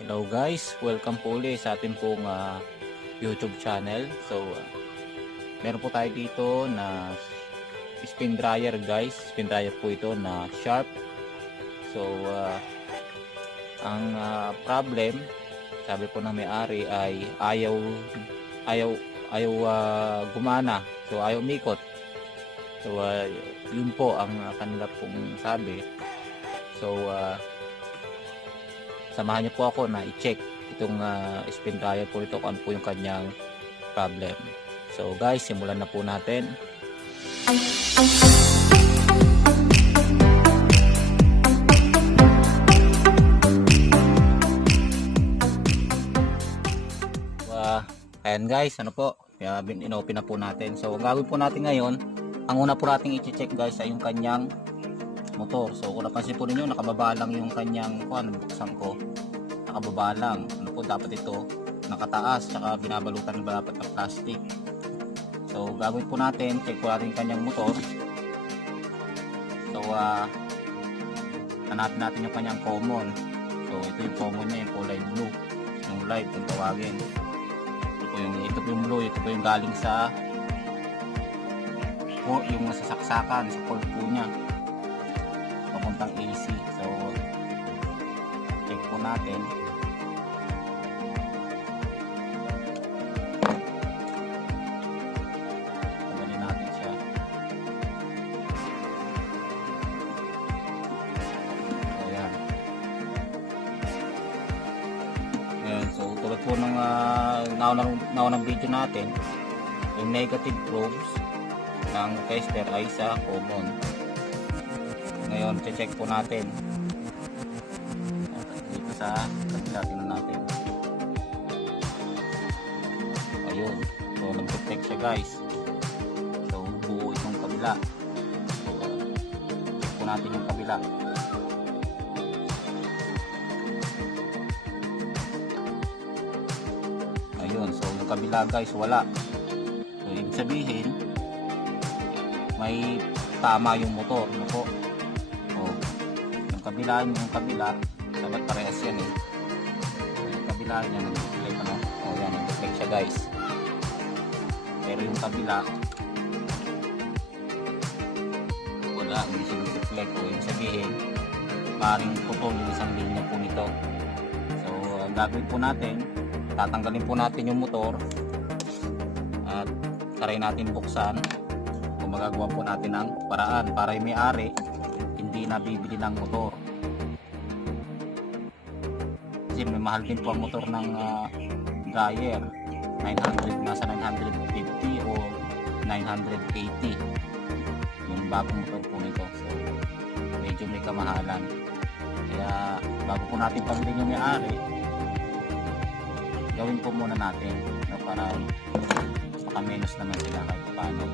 Hello guys, welcome po ulit sa ating pong YouTube channel. So, meron po tayo dito na spin dryer guys. Spin dryer po ito na sharp. So, ang problem, sabi po ng may-ari ay ayaw gumana. So, ayaw umikot. So, yun po ang kanila pong sabi. So, samahan niyo po ako na i-check itong spin dryer po ito kung ano po yung kanyang problem. So guys, simulan na po natin. Ayan guys, ano po, inopen na po natin. So ang gagawin po natin ngayon, ang una po natin i-check guys ay yung kanyang motor. So kung napansin po ninyo, nakababa lang yung kanyang buksan ko, nakababa lang. Ano po, dapat ito nakataas, tsaka binabalutan ba dapat ng plastic. So gagawin po natin, check po natin yung kanyang motor. So hanapin natin yung kanyang common. So ito yung common niya, yung kulay blue, yung light kung tawagin. Ito po yung blue, ito po yung galing sa yung nasasaksakan sa cord po niya papuntang AC. So check po natin. Tanggalin natin siya. So yan. Ayan, so tulad po ng naunang video natin, yung negative probes ng tester ay sa common. Ngayon, check po natin dito sa kabila, tingnan natin. Ayun, so nag-detect siya guys. So buo itong kabila. So check po natin yung kabila. Ayun, so yung kabila guys wala. So ibig sabihin may tama yung motor, ano po? Yung kabila dapat parehas yan eh. Yung kabila niya nag-deflect yan, nag-deflect siya guys. Pero yung kabila wala, hindi siya nag-deflect. Yung sabihin paring putol yung isang linya po nito. So ang gagawin po natin, tatanggalin po natin yung motor at try natin buksan. Kung magagawa po natin ng paraan para yung may-ari hindi nabibili ng motor. Kasi may mahal din po ang motor ng dryer. 900, nasa 950 o 980 yung bagong motor po nito. So medyo may kamahalan. Kaya bago po natin pamilin yung may-ari, gawin po muna natin para makamenos naman sila kahit paano.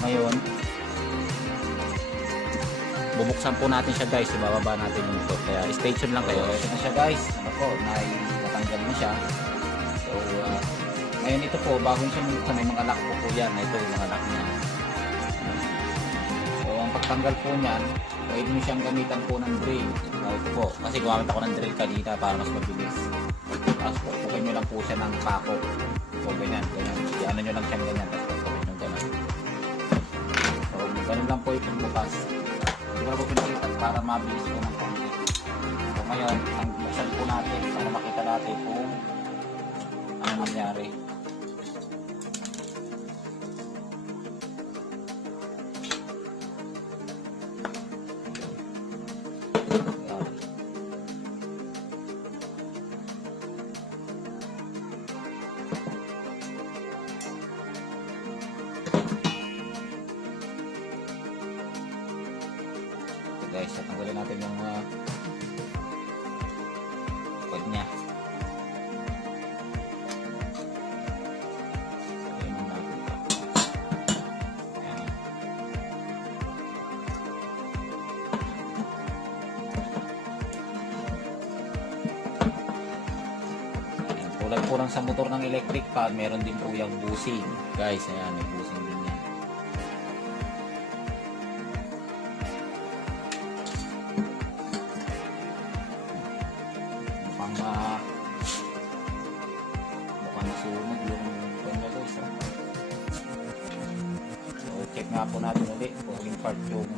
Ngayon bubuksan po natin siya guys, ibababa natin yung motor, kaya stay tuned lang kayo. Ito na siya guys, ano po, natanggal na siya. So ngayon ito po, bago siya buksan, may mga lock po yan. Ito yung mga lock niya. So ang pagtanggal po niyan, pwede nyo siyang gamitan po ng drill. Ito po, kasi gumamit ako ng drill kanina para mas mabilis. Tapos pupukin nyo lang po siya ng pako. So ganyan, i-ano nyo lang siyang ganyan, tapos pupukin nyo ganyan. Ganun lang po itong bukas. Hindi ko na po pinakita para mabilis po ng konti. So ngayon, ang buksan po natin para makita natin kung ano nangyari. Guys, tanggalin natin yung code niya. Tulad po lang sa motor ng electric fan, meron din po yung busing. Guys, ayan, may busing din yan. Mukhang nasunog yung kanya guys. So, check nga po natin ulit kung yung part yung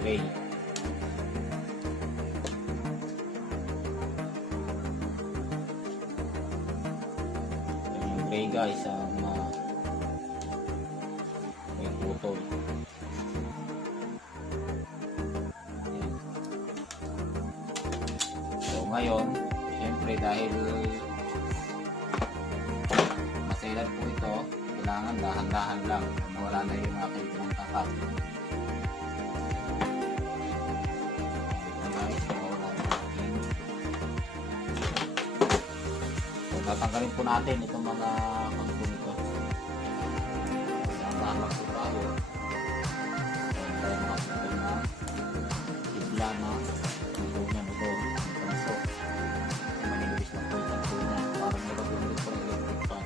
gray. Yung gray guys ang may putol. Ayan. So ngayon syempre dahil masailan po ito, kailangan dahan-dahan lang nawala na yung aking pinangkakap. Tatanggalin po natin itong mga kangkong ito. Dahan-dahan lang po tayo. Tayo makakita na ibla na ito niya ito. Ito manilibis na po yung kangkong niya. Parang nilagulog po yung electric fan.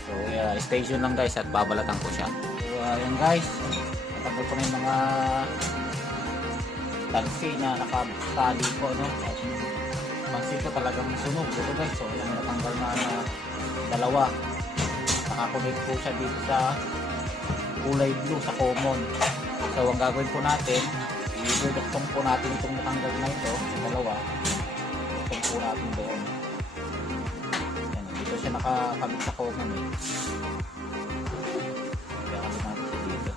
So yeah, station lang guys at babalatan ko siya. So ayan guys, natanggal ko na yung mga tansi na nakatali ko, no? Pansin ko talagang sunog ito guys. So ayan, natanggal na dalawa. Nakakonect po siya dito sa kulay blue sa common. So ang gagawin po natin, i-duktong po natin itong natanggal na ito, dalawa. Duktong po natin doon. Ayan, dito siya nakakabit sa common eh. Kaya kami natin siya dito.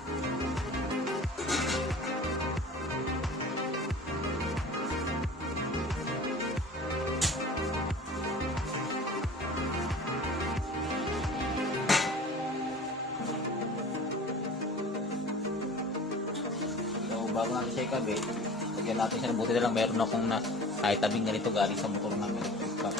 Bago natin siya ikabit, lagyan natin siya, buti na lang meron akong kahit tabing ganito galing sa motor namin electric fan.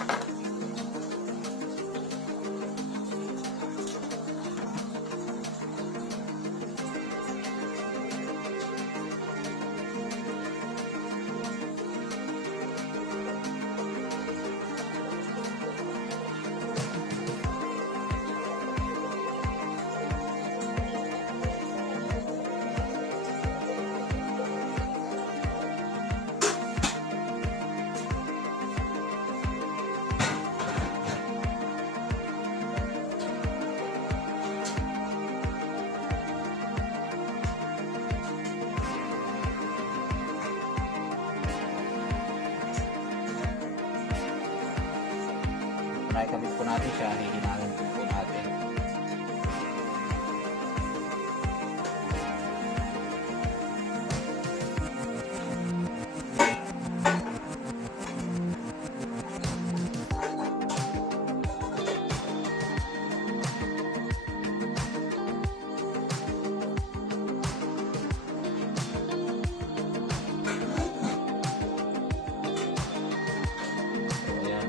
Nakikabit po natin siya, hihinalan po natin. So ayan,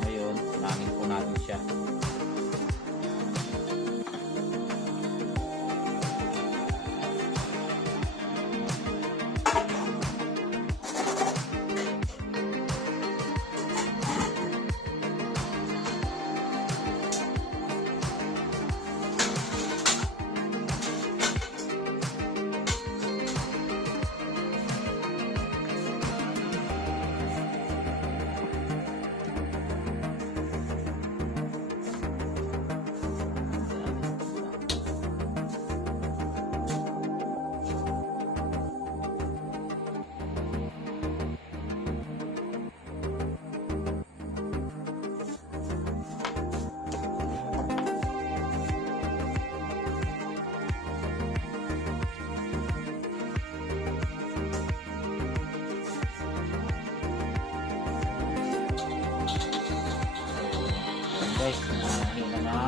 ngayon namin po natin siya.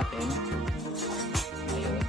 natin. Ayun.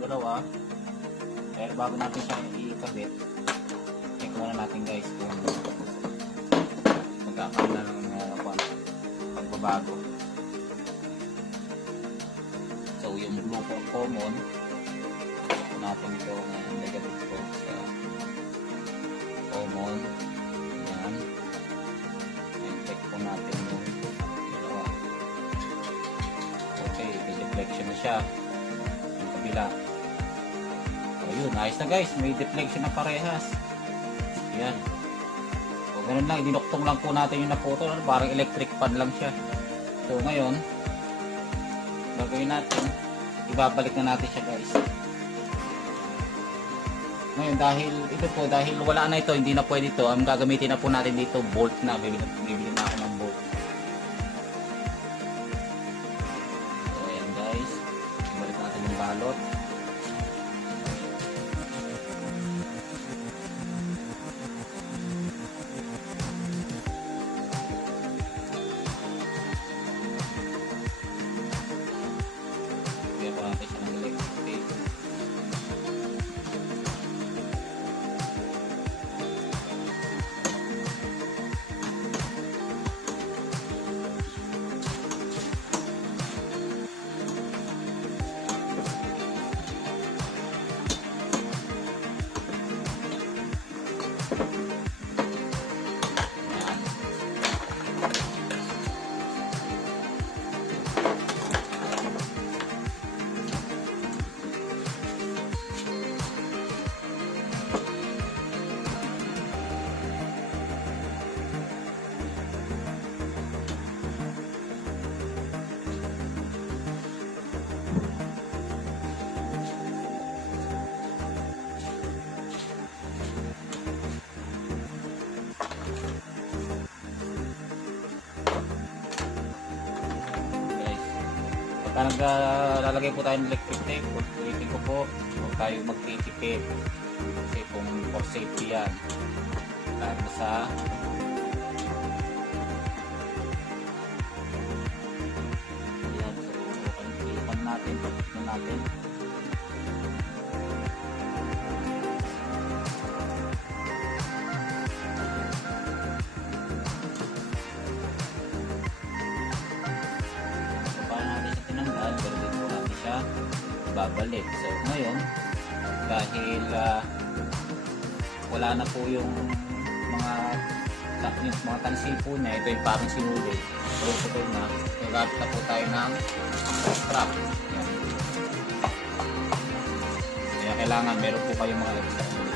Dalawa. Pero bago natin siya ikabit, check muna natin guys kung magkakaroon na ng pagbabago. So yung blue for common, check natin ito ng negative ko sa common. Yan. And check po natin yung dalawa. Okay, deflection na siya. Yung kabila. Ayun, ayos na guys, may deflection na parehas. Yan. So ganun lang, dinuktong lang po natin yung naputo, parang electric fan lang siya. So ngayon, gagawin natin, ibabalik na natin siya guys. Ngayon dahil wala na ito, hindi na pwede ito, ang gagamitin na po natin dito, bolt na, bibili na ako ng bolt. So ayan guys, ibalik natin yung balot. Pagka naglalagay po tayo ng electric tape, ulitin ko po, huwag tayo magtitipid kasi kung for safety yan, lalo sa yan. So ipan natin, pagkitin natin. Babalik. So ngayon dahil wala na po yung mga tansi po niya, ito yung parang sinuli, so putol na, gagamit na po tayo ng strap. Yan. Kaya kailangan meron po kayong mga extra dito.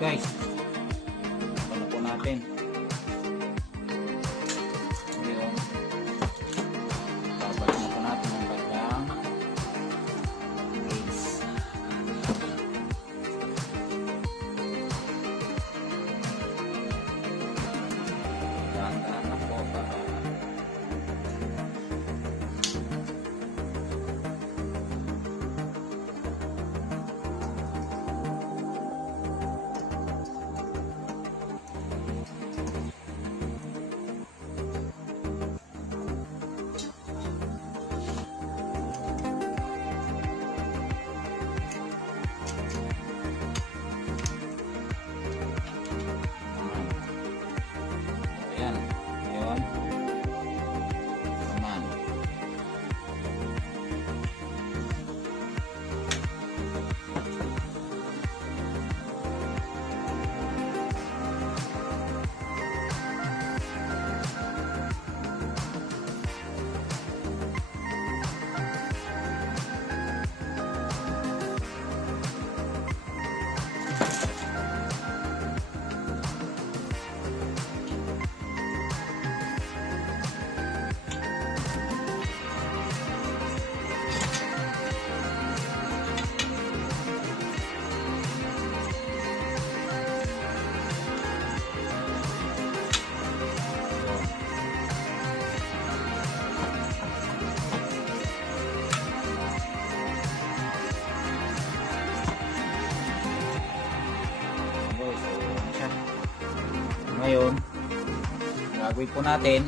Guys, ano po natin ngayon, babalik na po natin ang kanyang case. Dahan-dahan na po para ngayon, gagawin po natin,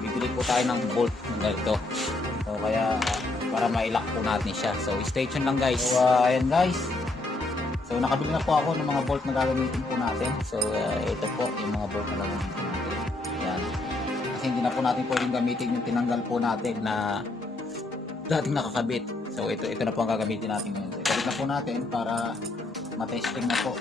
bibili po tayo ng bolt ng ganito. So kaya para ma-lock po natin siya. So stay tuned lang guys. So ayan guys. So nakabili na po ako ng mga bolt na gagamitin po natin. So ito po yung mga bolt na gagamitin natin. Yan. Kasi hindi na po natin pwedeng gamitin yung tinanggal po natin na dating nakakabit. So ito na po ang gagamitin natin ngayon. So ikabit na po natin para matesting na po.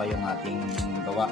Ba yung ating gawa.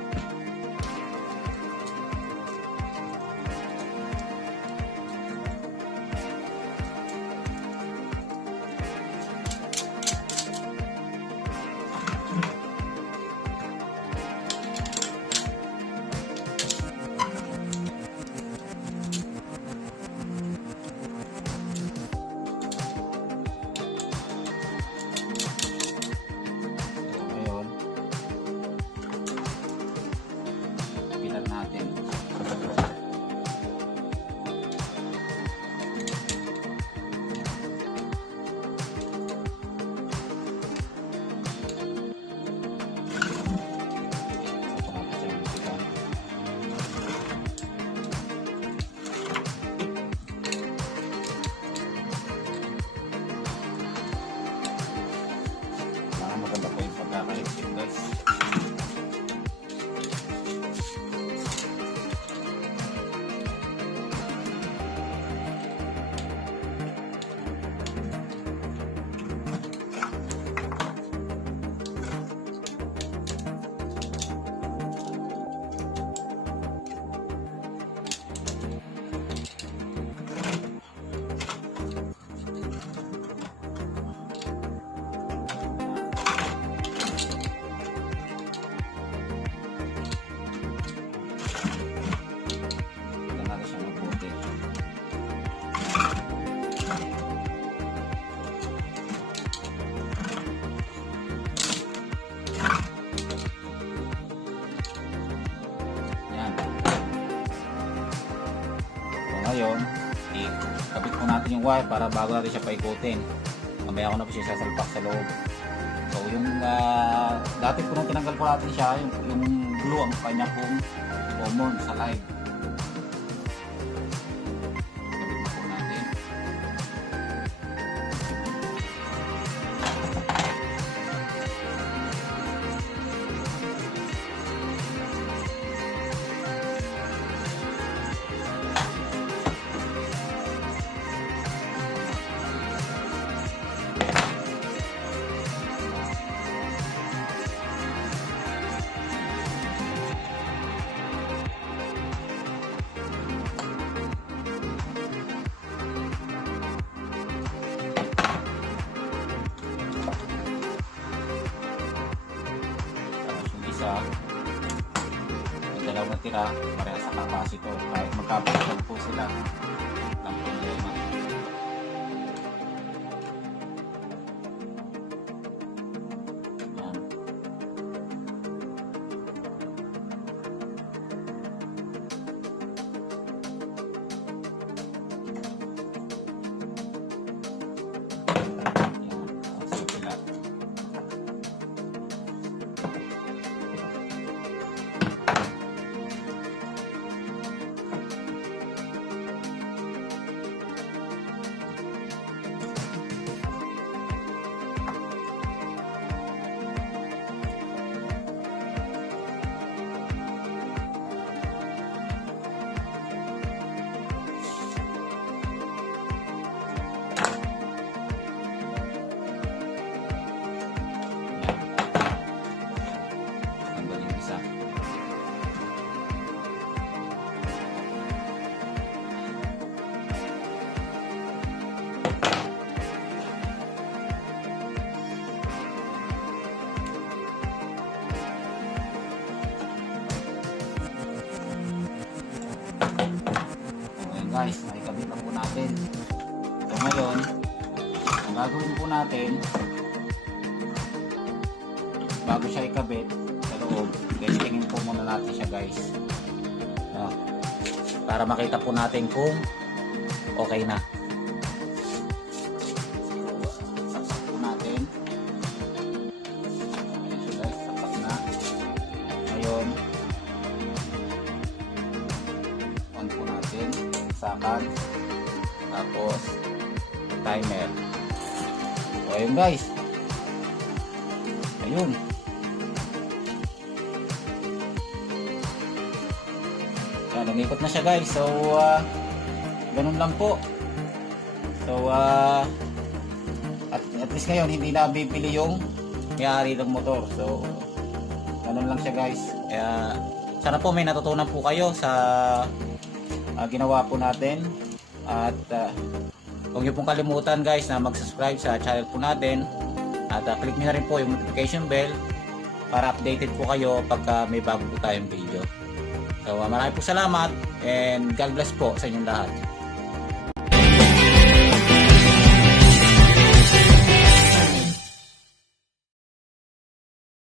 wire para bago natin siya paikutin. Mamaya ko na po siya sasalpak sa loob. So yung dati po nung tinanggal po natin siya, yung glue ang kanya pong common sa live. Gawin na po natin. Isa, yung dalawang tira parehas sa capacitor, kahit magkapasitol po sila ng problema. Yan. Guys, nakikabit na po natin. So ngayon, ang gagawin po natin bago siya ikabit sa loob, testingin po muna natin siya guys, para makita po natin kung okay na. Saksak po natin. Ayan siya guys, saksak na. Ngayon on po natin sakan, tapos timer. So ayun guys, ayun, yan, lumikot na siya guys. So ganun lang po. So at least ngayon hindi na bibili yung may-ari ng motor. So ganun lang siya guys. Kaya sana po may natutunan po kayo sa ginawa po natin, at huwag niyo pong kalimutan guys na mag-subscribe sa channel po natin, at click niyo na rin po yung notification bell para updated po kayo pagka may bago po tayong video. So maraming po salamat, and God bless po sa inyong lahat.